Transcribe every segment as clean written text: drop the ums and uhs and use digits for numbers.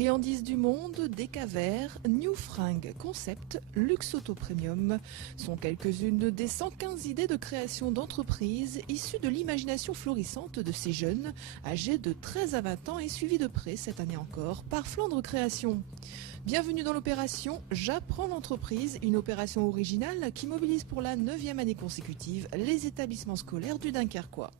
Friandises du monde, Décavert, New Fringues Concept, Luxe Auto Premium sont quelques-unes des 115 idées de création d'entreprises issues de l'imagination florissante de ces jeunes âgés de 13 à 20 ans et suivis de près cette année encore par Flandre Création. Bienvenue dans l'opération J'apprends l'entreprise, une opération originale qui mobilise pour la 9e année consécutive les établissements scolaires du Dunkerquois.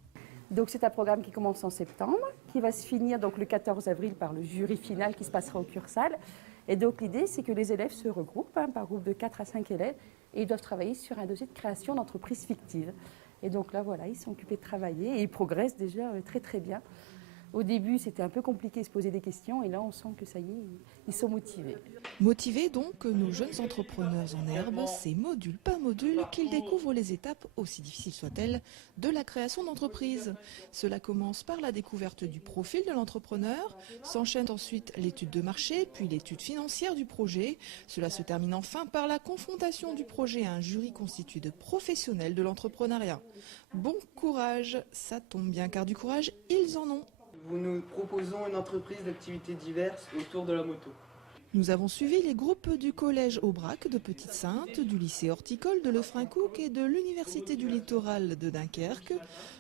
Donc c'est un programme qui commence en septembre, qui va se finir donc le 14 avril par le jury final qui se passera au Cursal. Et donc l'idée c'est que les élèves se regroupent par groupe de 4 à 5 élèves et ils doivent travailler sur un dossier de création d'entreprise fictive. Et donc là voilà, ils sont occupés de travailler et ils progressent déjà très très bien. Au début, c'était un peu compliqué de se poser des questions et là, on sent que ça y est, ils sont motivés. Motivés donc, nos jeunes entrepreneurs en herbe, c'est module par module qu'ils découvrent les étapes, aussi difficiles soient-elles, de la création d'entreprise. Cela commence par la découverte du profil de l'entrepreneur, s'enchaîne ensuite l'étude de marché, puis l'étude financière du projet. Cela se termine enfin par la confrontation du projet à un jury constitué de professionnels de l'entrepreneuriat. Bon courage, ça tombe bien car du courage, ils en ont. Nous proposons une entreprise d'activités diverses autour de la moto. Nous avons suivi les groupes du collège Aubrac de Petite-Sainte, du lycée horticole de Lefrancouc et de l'université du littoral de Dunkerque.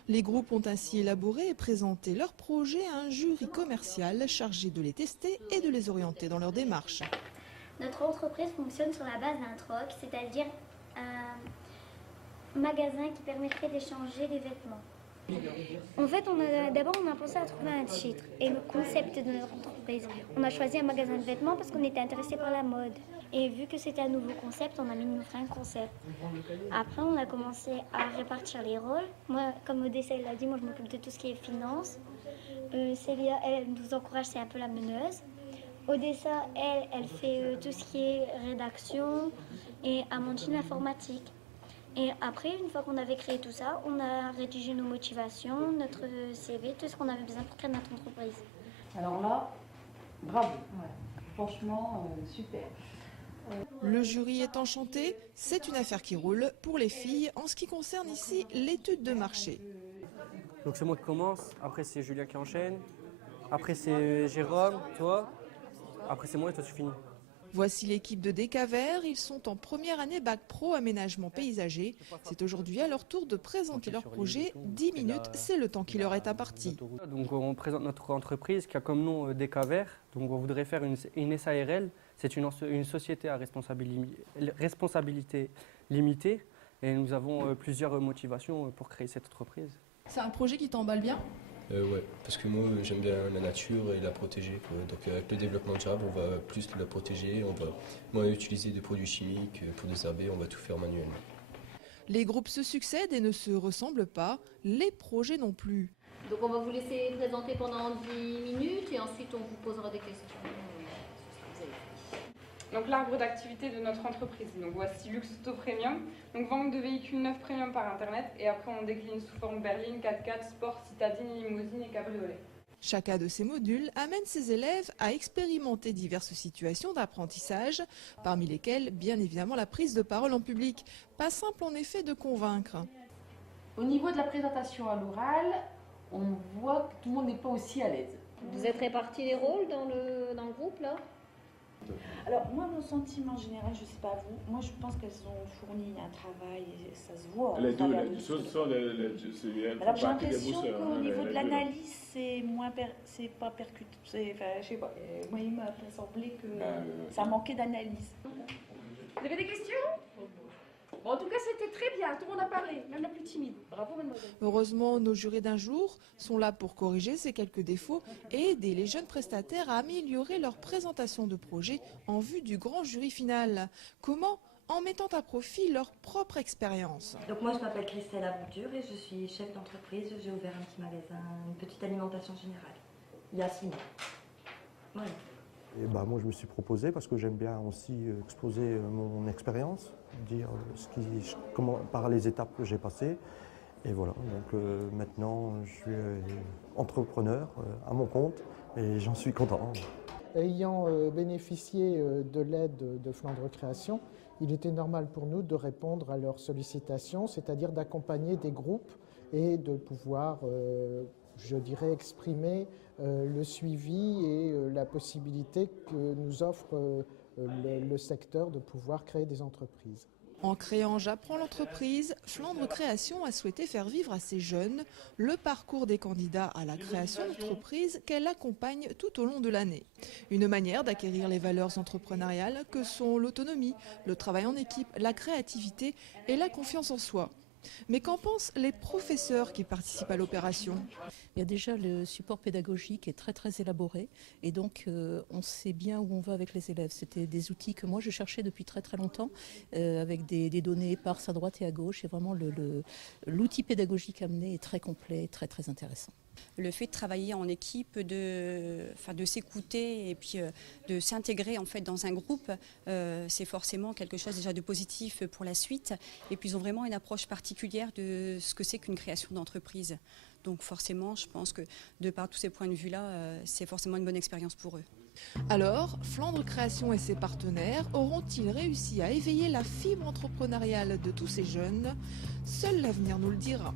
Les groupes ont ainsi élaboré et présenté leurs projets à un jury commercial chargé de les tester et de les orienter dans leur démarche. Notre entreprise fonctionne sur la base d'un troc, c'est-à-dire un magasin qui permettrait d'échanger des vêtements. En fait, on a pensé à trouver un titre et le concept de notre entreprise. On a choisi un magasin de vêtements parce qu'on était intéressé par la mode. Et vu que c'était un nouveau concept, on a mis New Fringues Concept. Après, on a commencé à répartir les rôles. Moi, comme Odessa l'a dit, moi je m'occupe de tout ce qui est finance. Célia, elle nous encourage, c'est un peu la meneuse. Odessa, elle fait tout ce qui est rédaction et Amandine l'informatique. Et après, une fois qu'on avait créé tout ça, on a rédigé nos motivations, notre CV, tout ce qu'on avait besoin pour créer notre entreprise. Alors là, bravo, ouais. Franchement, super. Le jury est enchanté, c'est une affaire qui roule pour les filles en ce qui concerne ici l'étude de marché. Donc c'est moi qui commence, après c'est Julien qui enchaîne, après c'est Jérôme, toi, après c'est moi et toi tu finis. Voici l'équipe de Décavert, ils sont en première année Bac Pro Aménagement Paysager. C'est aujourd'hui à leur tour de présenter leur projet. 10 minutes, c'est le temps qui leur est imparti. Donc on présente notre entreprise qui a comme nom Décavert. Donc on voudrait faire une SARL, c'est une société à responsabilité limitée. Et nous avons plusieurs motivations pour créer cette entreprise. C'est un projet qui t'emballe bien ? Ouais, parce que moi j'aime bien la nature et la protéger, quoi. Donc avec le développement durable, on va plus la protéger, on va moins utiliser de produits chimiques pour désherber, on va tout faire manuellement. Les groupes se succèdent et ne se ressemblent pas, les projets non plus. Donc on va vous laisser présenter pendant 10 minutes et ensuite on vous posera des questions. Donc l'arbre d'activité de notre entreprise. Donc voici Luxe Auto Premium. Donc vente de véhicules neufs premium par internet et après on décline sous forme berline, 4x4, sport, citadine, limousine et cabriolet. Chacun de ces modules amène ses élèves à expérimenter diverses situations d'apprentissage, parmi lesquelles bien évidemment la prise de parole en public. Pas simple en effet de convaincre. Au niveau de la présentation à l'oral, on voit que tout le monde n'est pas aussi à l'aise. Vous êtes répartis les rôles dans le groupe là ? Alors moi mon sentiment général, je sais pas vous, moi je pense qu'elles ont fourni un travail et ça se voit. Les deux, alors j'ai l'impression qu'au niveau de l'analyse c'est moins pas percutant, enfin je sais pas, moi il m'a semblé que ça manquait d'analyse. Vous avez des questions ? Bon, en tout cas, c'était très bien. Tout le monde a parlé, même la plus timide. Bravo, mademoiselle. Heureusement, nos jurés d'un jour sont là pour corriger ces quelques défauts et aider les jeunes prestataires à améliorer leur présentation de projet en vue du grand jury final. Comment ? En mettant à profit leur propre expérience. Donc moi, je m'appelle Christelle Aventure et je suis chef d'entreprise. J'ai ouvert un petit magasin, une petite alimentation générale, il y a 6 mois. Voilà. Et moi, je me suis proposé parce que j'aime bien aussi exposer mon expérience, dire par les étapes que j'ai passées. Et voilà, donc maintenant, je suis entrepreneur à mon compte et j'en suis content. Ayant bénéficié de l'aide de Flandre Création, il était normal pour nous de répondre à leurs sollicitations, c'est-à-dire d'accompagner des groupes et de pouvoir je dirais, exprimer le suivi et la possibilité que nous offre le secteur de pouvoir créer des entreprises. En créant J'apprends l'entreprise, Flandre Création a souhaité faire vivre à ces jeunes le parcours des candidats à la création d'entreprise qu'elle accompagne tout au long de l'année. Une manière d'acquérir les valeurs entrepreneuriales que sont l'autonomie, le travail en équipe, la créativité et la confiance en soi. Mais qu'en pensent les professeurs qui participent à l'opération ? Il y a déjà le support pédagogique qui est très très élaboré et donc on sait bien où on va avec les élèves. C'était des outils que moi je cherchais depuis très très longtemps avec des données éparses à droite et à gauche et vraiment l'outil pédagogique amené est très complet et très très intéressant. Le fait de travailler en équipe, de s'écouter et puis de s'intégrer en fait dans un groupe, c'est forcément quelque chose déjà de positif pour la suite. Et puis ils ont vraiment une approche particulière de ce que c'est qu'une création d'entreprise. Donc forcément, je pense que de par tous ces points de vue-là, c'est forcément une bonne expérience pour eux. Alors, Flandre Création et ses partenaires auront-ils réussi à éveiller la fibre entrepreneuriale de tous ces jeunes ? Seul l'avenir nous le dira.